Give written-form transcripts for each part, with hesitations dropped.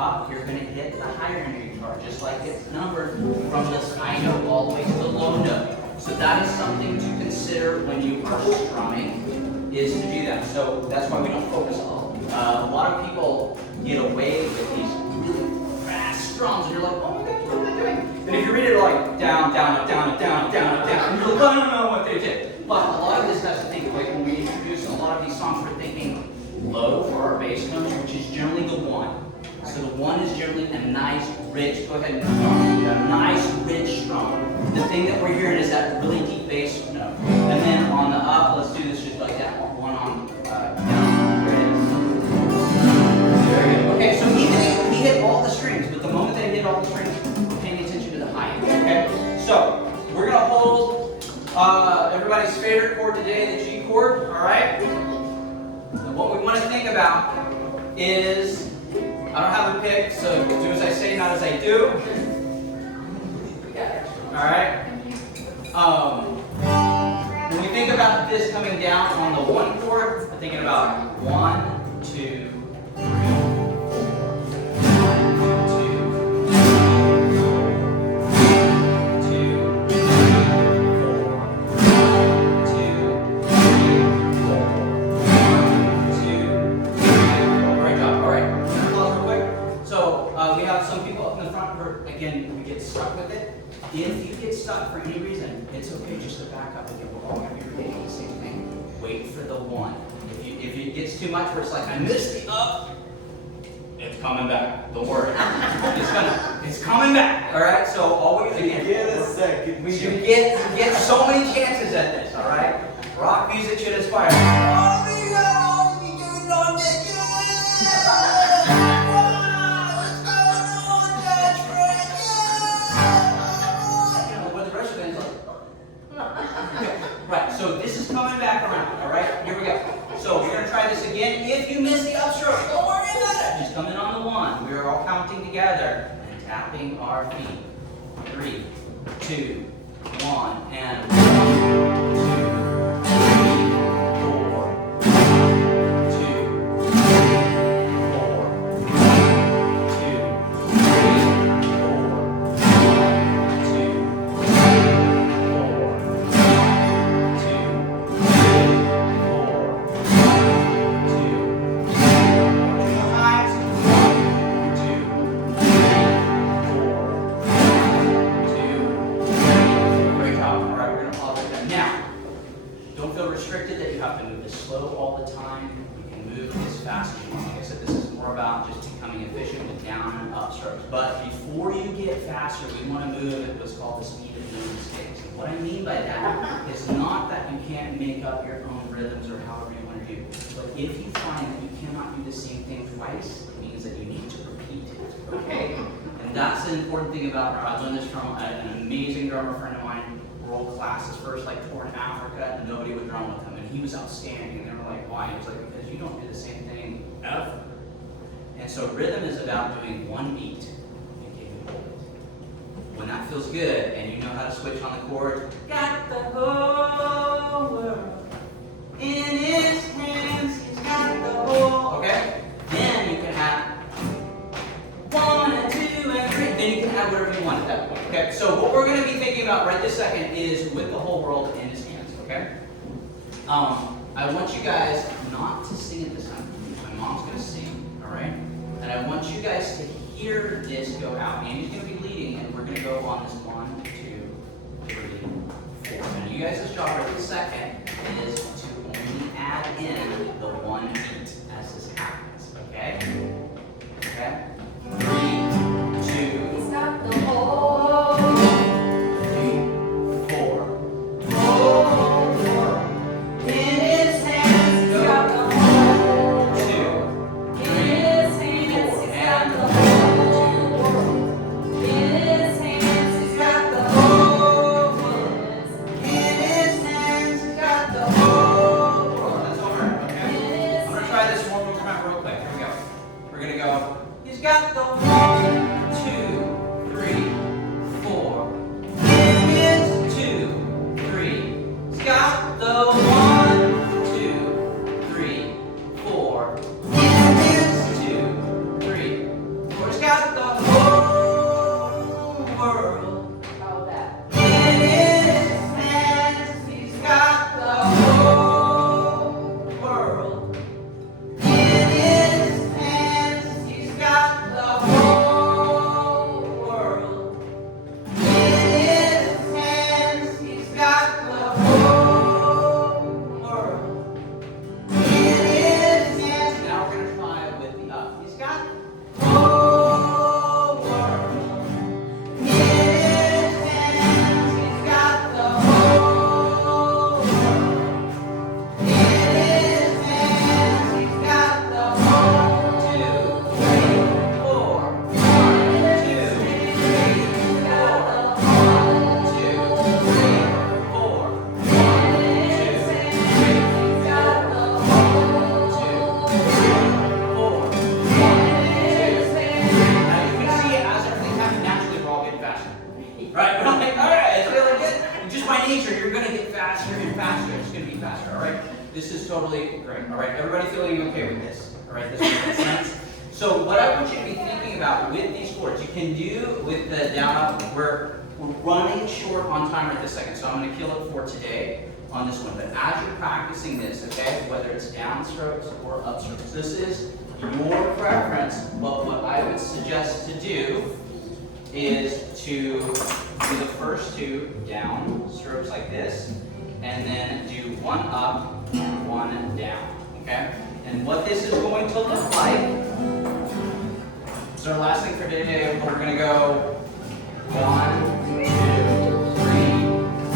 up, you're going to hit the higher end of your guitar, just like it's numbered from this high note all the way to the low note. So that is something to consider when you are strumming, is to do that. So that's why we don't focus on it. A lot of people get away with these really fast strums, and you're like, oh my gosh, what are they doing? And if you read it like down, down, up, down, up, down, up, down, up, down, and you're like, I don't know what they did. But a lot of this has to think, like when we introduce a lot of these songs, we're thinking low for our bass notes, which is generally the 1. So the 1 is generally a nice, rich, go ahead and strum, a nice, rich strum. The thing that we're hearing is that really deep bass note. And then on the up, let's do this just like that, 1 on down, there it is. Very good. Okay, so even he hit all the strings, but the moment that he hit all the strings, we're paying attention to the high end, okay? So, we're going to hold everybody's favorite chord today, the G chord, all right? And what we want to think about is, I don't have a pick, so do as I say, not as I do. All right? When we think about this coming down on the 1 chord, we're thinking about 1, 2, 3. We have some people up in the front where, again, we get stuck with it. If you get stuck for any reason, it's okay just to back up again. We're all going to be repeating the same thing. Wait for the 1. If it gets too much where it's like, I missed the up, it's coming back. Don't worry. It's coming back. All right? So always, again, Give it a second. you get so many chances at this, all right? Rock music should inspire. Oh, we got all we do on this. Right, so this is coming back around, all right? Here we go. So we're going to try this again. If you miss the upstroke, don't worry about it. Just come in on the 1. We are all counting together and tapping our feet. 3, 2, 1, and 1, 2, 3, 4, 2, 3, 4, 2, 3, restricted that you have to move this slow all the time. You can move as fast as you want. Like I said, this is more about just becoming efficient with down and up strokes. But before you get faster, we want to move at what's called the speed of no mistakes. And what I mean by that is not that you can't make up your own rhythms or however you want to do. But if you find that you cannot do the same thing twice, it means that you need to repeat it. Okay? And that's the important thing about it. I learned this from an amazing drummer friend of mine. World class, his first tour in Africa, and nobody would drum with him, and he was outstanding. They were like, why? He was like, because you don't do the same thing ever. And so rhythm is about doing one beat and can you hold it. When that feels good, and you know how to switch on the chords, got the whole world in his hands, he's got the whole, okay? Then you can have 1 and 2 and 3, then you can have whatever you want at that point. Okay, so what we're going to be thinking about right this second is with the whole world in his hands, okay? I want you guys not to sing at this time. My mom's going to sing, all right? And I want you guys to hear this go out. Andy's going to be leading, and we're going to go on this 1, 2, 3, 4. And you guys' job right this second is to only add in the 1 beat as this happens, okay? Okay? 3, 2, Stop the whole 3, 4. Whole world in his hands. Go. Stop the whole 2, 3, in his hands. 4, He's got and the whole world in his hands. He's got the whole world in his hands. He's got the whole world. That's all right, okay? I'm gonna try this one more time real quick. Here we go. We're gonna go. He's got the 1, 2, 3, 4. In his 2, 3. He's got the 1, 2, 3, 4. In his 2, 3. 4. He's great. All right, everybody feeling okay with this? All right, this makes sense. So what I want you to be thinking about with these chords, you can do with the down up. We're running short on time right this second, so I'm going to kill it for today on this one. But as you're practicing this, okay, whether it's down strokes or up strokes, this is your preference. But what I would suggest to do is to do the first two down strokes like this, and then do one up and one down, okay? And what this is going to look like, so our last thing for today, we're gonna go 1, 2, 3, 1,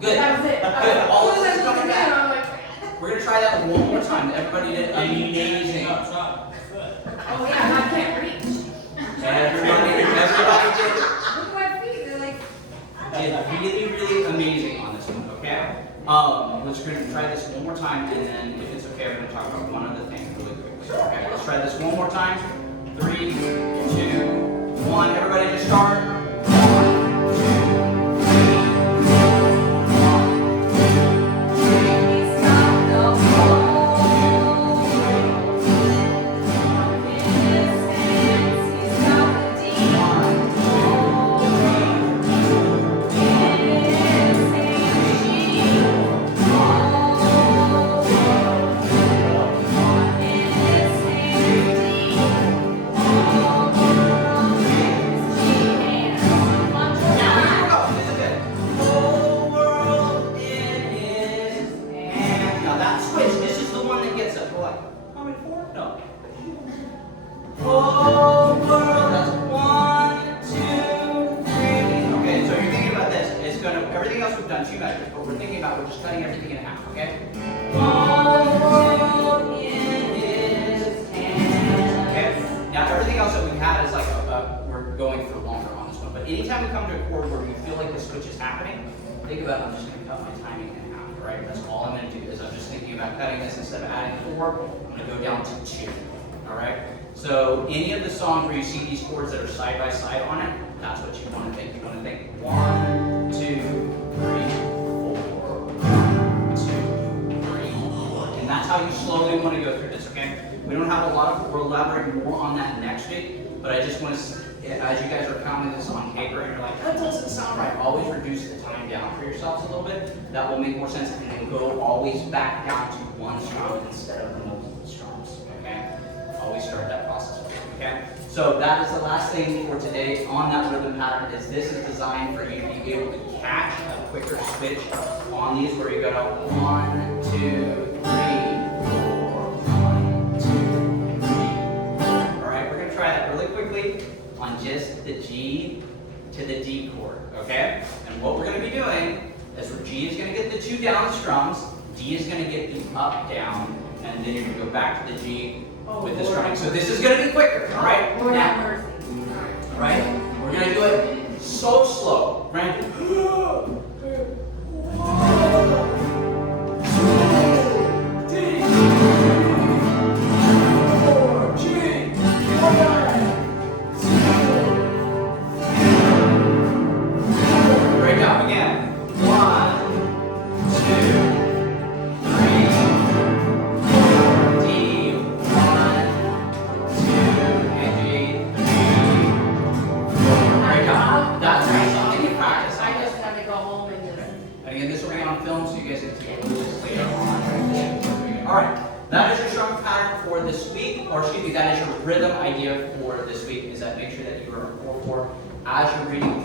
Good. That was it. Good. All of this is coming I'm back. like, We're gonna try that one more time. Everybody did amazing. oh yeah, and I can't reach. Everybody did Look at my feet, they're like. really, really amazing on this one. Okay. Let's gonna try this one more time, and then if it's okay, we're gonna talk about one other thing really quickly. Okay. Let's try this one more time. 3, 2, 1. Everybody, just start. 1, 2, 3. Anytime we come to a chord where we feel like the switch is happening, think about, I'm just going to cut my timing in half, right? That's all I'm going to do is I'm just thinking about cutting this. Instead of adding 4, I'm going to go down to 2, all right? So any of the songs where you see these chords that are side by side on it, that's what you want to think. You want to think 1, 2, 3, 4, 1, 2, 3, 4. And that's how you slowly want to go through this, okay? We don't have a lot of, we'll elaborate more on that next week, but I just want to, as you guys are counting this on paper and you're like, that doesn't sound right, always reduce the time down for yourselves a little bit. That will make more sense, and then go always back down to one strum instead of the multiple strums, okay? Always start that process with it, okay? So that is the last thing for today on that rhythm pattern. Is this is designed for you to be able to catch a quicker switch on these where you go to 1, 2, 3, 4, 1, 2, 3. All right, we're gonna try that really quickly on just the G to the D chord, okay? And what we're going to be doing is where G is going to get the 2 down strums, D is going to get the up down, and then you're going to go back to the G with the strumming. So this is going to be quicker, all right? Lord have Now, mercy. all right? We're going to do it so slow. We're going to do rhythm idea for this week is that make sure that you are in 4/4 as you're reading